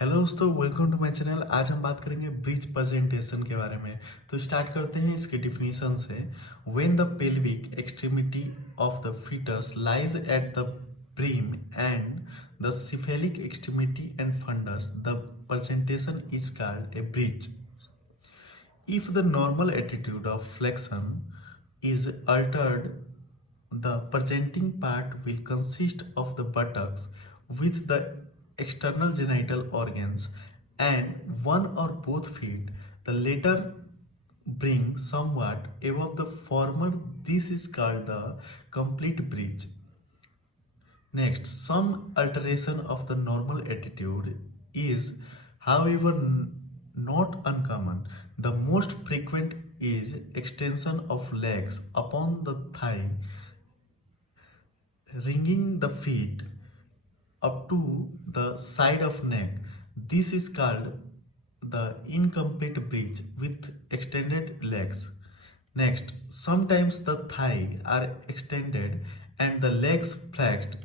Hello दोस्तों, welcome to my channel. आज हम बात करेंगे ब्रीच प्रेजेंटेशन के बारे में। तो स्टार्ट करते हैं इसके डिफिनीशन से। When the pelvic extremity of the foetus lies at the brim and the cephalic extremity and fundus, the presentation is called a breech. If the normal attitude of flexion is altered, the presenting part will consist of the buttocks with the external genital organs and one or both feet. The latter bring somewhat above the former. This is called the complete breech. Next, some alteration of the normal attitude is, however, not uncommon. The most frequent is extension of legs upon the thigh, wringing the feet up to the side of neck. This is called the incomplete breech with extended legs. Next, sometimes the thighs are extended and the legs flexed,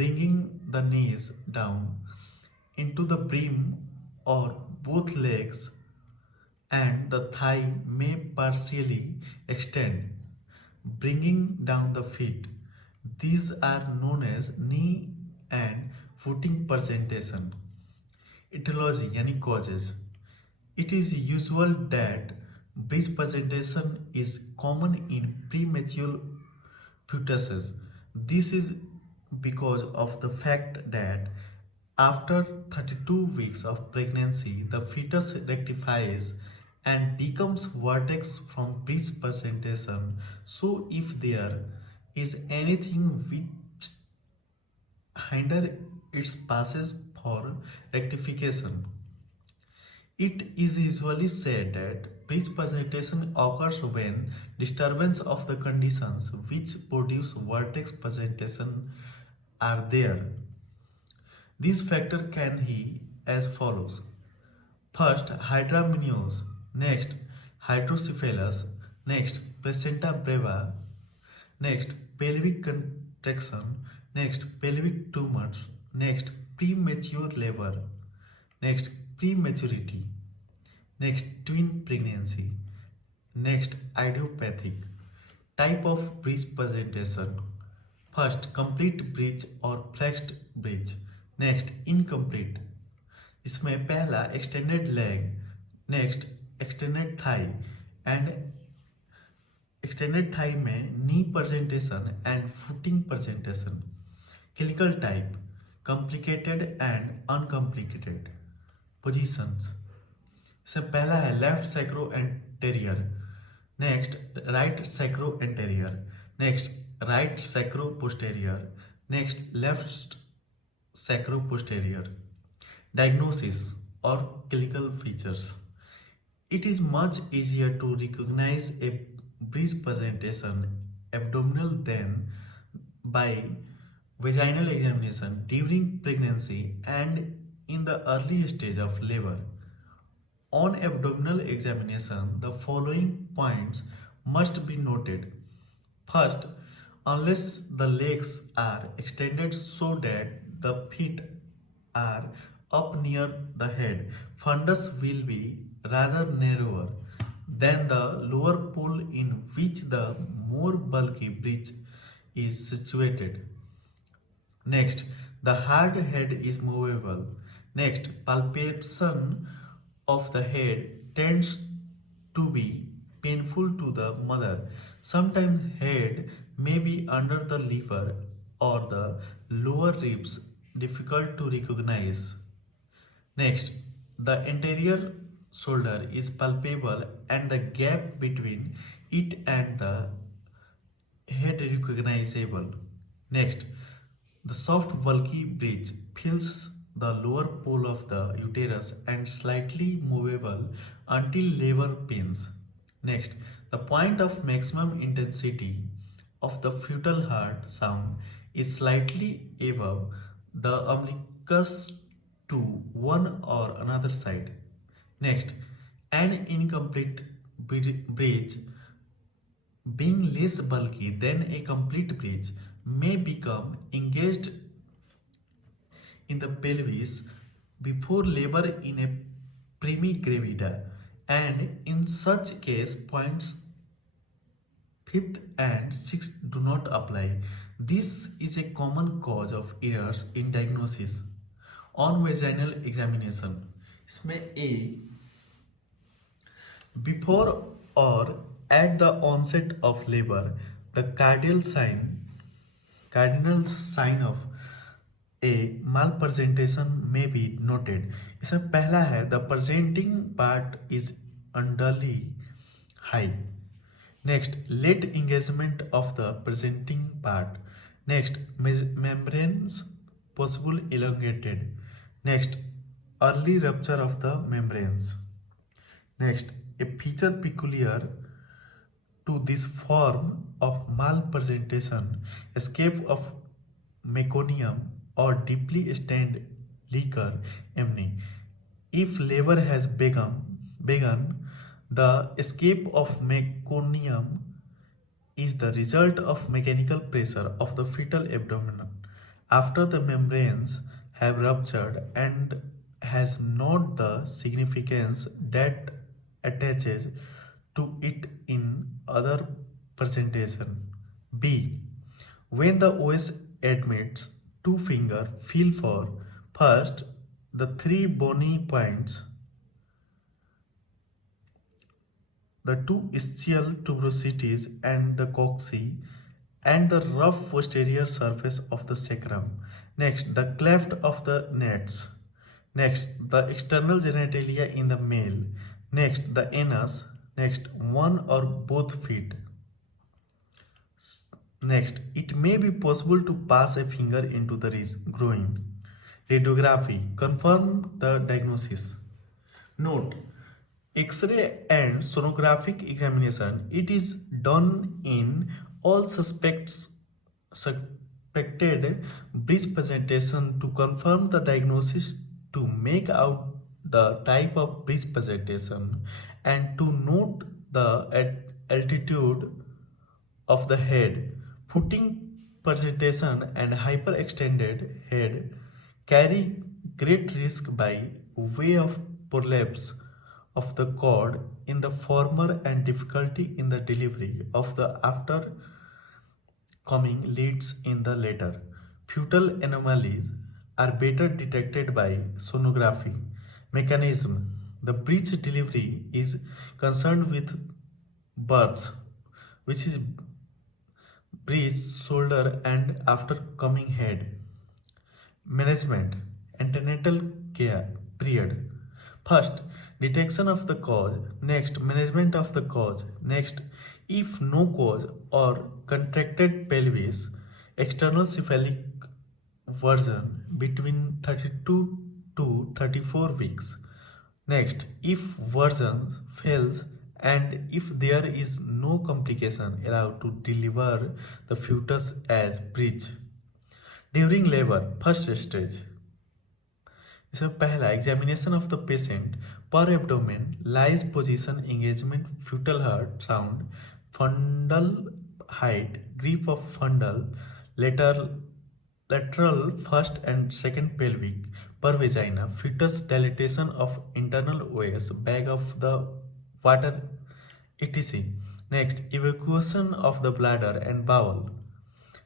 bringing the knees down into the brim, or both legs and the thigh may partially extend, bringing down the feet. These are known as knee and footing presentation. Etiology यानी causes. It is usual that breech presentation is common in premature fetuses. This is because of the fact that after 32 weeks of pregnancy, the fetus rectifies and becomes vertex from breech presentation. So, if there is anything which hinder its passage for rectification, it is usually said that breech presentation occurs when disturbance of the conditions which produce vertex presentation are there. These factors can be as follows. First, hydramnios. Next, hydrocephalus. Next, placenta breva. Next, pelvic contraction. Next, pelvic tumors. Next, premature labor. Next, prematurity. Next, twin pregnancy. Next, idiopathic. Type of breech presentation. First, complete breech or flexed breech. Next, incomplete. इसमें पहला extended leg, next extended thigh and extended thigh में knee presentation and footing presentation. Clinical type complicated and uncomplicated. Positions, इसमें पहला है left sacro anterior, next right sacro anterior, next right sacro posterior, next left sacroposterior. Diagnosis or clinical features. It is much easier to recognize a breech presentation abdominal than by vaginal examination during pregnancy and in the early stage of labor. On abdominal examination, the following points must be noted. First, unless the legs are extended so that the feet are up near the head, fundus will be rather narrower than the lower pole in which the more bulky breech is situated. Next, the hard head is movable. Next, palpation of the head tends to be painful to the mother. Sometimes head may be under the liver or the lower ribs, difficult to recognize. Next, the anterior shoulder is palpable and the gap between it and the head recognizable. Next, the soft bulky breech fills the lower pole of the uterus and slightly movable until labor pains. Next, the point of maximum intensity of the fetal heart sound is slightly above the umbilicus to one or another side. Next, an incomplete breech, being less bulky than a complete breech, may become engaged in the pelvis before labor in a primigravida, and in such case points fifth and sixth do not apply. This is a common cause of errors in diagnosis on vaginal examination. इसमें A before or at the onset of labor, the cardinal sign of a malpresentation may be noted. इसमें पहला है the presenting part is unduly high. Next, late engagement of the presenting part. Next, membranes possible elongated. Next, early rupture of the membranes. Next, a feature peculiar to this form of malpresentation, escape of meconium or deeply stained liquor amni. If labor has begun, the escape of meconium is the result of mechanical pressure of the fetal abdomen after the membranes have ruptured and has not the significance that attaches to it in other presentation. B. When the OS admits two finger feel for first the three bony points, the two ischial tuberosities and the cocci, and the rough posterior surface of the sacrum. Next, the cleft of the nates. Next, the external genitalia in the male. Next, the anus. Next, one or both feet. Next, it may be possible to pass a finger into the groin. Radiography confirm the diagnosis. Note, X-ray and sonographic examination, it is done in all suspected breech presentation to confirm the diagnosis, to make out the type of breech presentation, and to note the altitude of the head. Footing presentation and hyperextended head carry great risk by way of prolapse of the cord in the former and difficulty in the delivery of the after coming leads in the later. Fetal anomalies are better detected by sonography. Mechanism. The breech delivery is concerned with births, which is breech, shoulder and after coming head. Management. Antenatal care period. First, detection of the cause. Next, management of the cause. Next, if no cause or contracted pelvis, external cephalic version between 32 to 34 weeks. Next, if version fails and if there is no complication allowed to deliver the fetus as breech. During labor, first stage. इसमें पहला examination of the patient per abdomen, lies position, engagement, fetal heart sound, fundal height, grip of fundal, lateral first and second pelvic, per vagina, fetus dilatation of internal OS, bag of the water, etc. Next, evacuation of the bladder and bowel.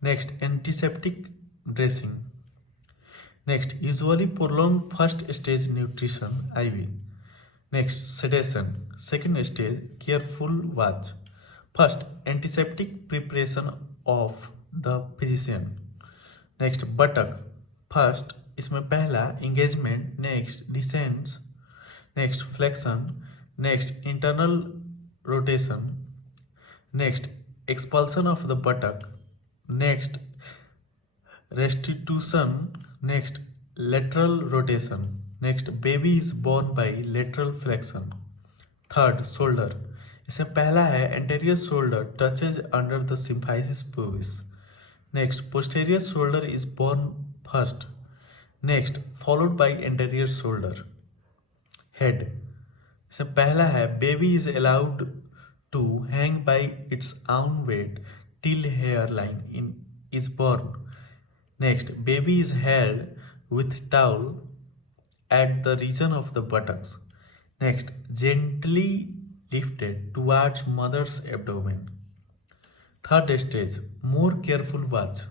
Next, antiseptic dressing. Next, usually prolonged first stage nutrition IV. Next, sedation. Second stage, careful watch. First, antiseptic preparation of the physician. Next, buttock. First, इसमें पहला engagement. Next, descents. Next, flexion. Next, internal rotation. Next, expulsion of the buttock. Next, restitution. Next, lateral rotation. Next, baby is born by lateral flexion. Third, shoulder. इसमें पहला है anterior shoulder touches under the symphysis pubis. Next, posterior shoulder is born first. Next, followed by anterior shoulder. Head. इसमें पहला है baby is allowed to hang by its own weight till hairline is born. Next, baby is held with towel at the region of the buttocks. Next, gently lifted towards mother's abdomen. Third stage, more careful watch.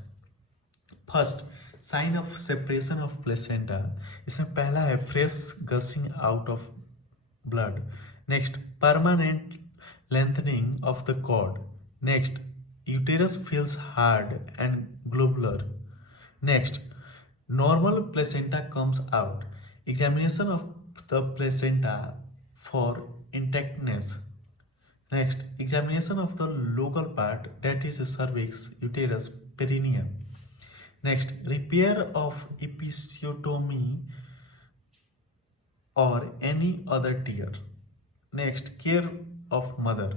First sign of separation of placenta, इसमें पहला है fresh gushing out of blood. Next, permanent lengthening of the cord. Next, uterus feels hard and globular. Next, normal placenta comes out. Examination of the placenta for intactness. Next, examination of the local part, that is cervix, uterus, perineum. Next, repair of episiotomy or any other tear. Next, care of mother,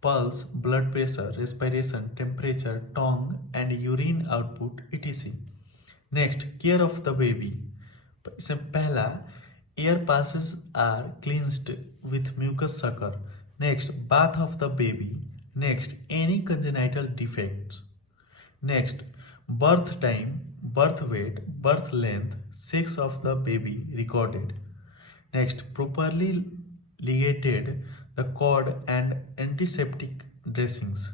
pulse, blood pressure, respiration, temperature, tongue and urine output, etc. Next, care of the baby. इसमें पहला, air passes are cleansed with mucus sucker. Next, bath of the baby. Next, any congenital defects. Next, birth time, birth weight, birth length, sex of the baby recorded. Next, properly ligated the cord and antiseptic dressings.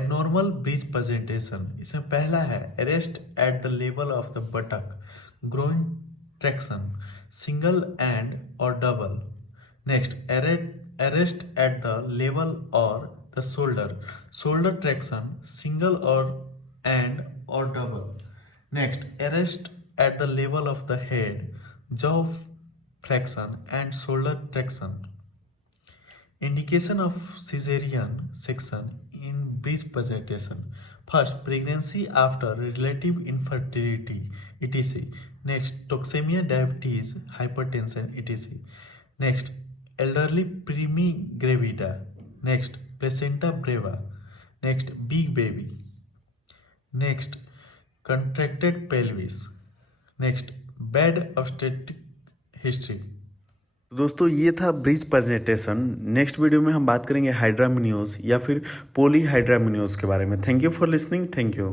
Abnormal breech presentation, इसमें पहला है arrest at the level of the buttock, groin traction, single and or double. Next, arrest at the level or the shoulder traction, single and or double. Next, arrest at the level of the head, jaw flexion and shoulder traction. Indication of Caesarean section in breech presentation. First, pregnancy after relative infertility, etc. Next, toxemia, diabetes, hypertension, etc. Next, elderly primigravida. Next, placenta breva. Next, big baby. Next, contracted pelvis. Next, bad obstetric history. दोस्तों ये था breech presentation. Next video में हम बात करेंगे हाइड्रामिनियोस या फिर पॉलीहाइड्रामिनियोस के बारे में. Thank you for listening. Thank you.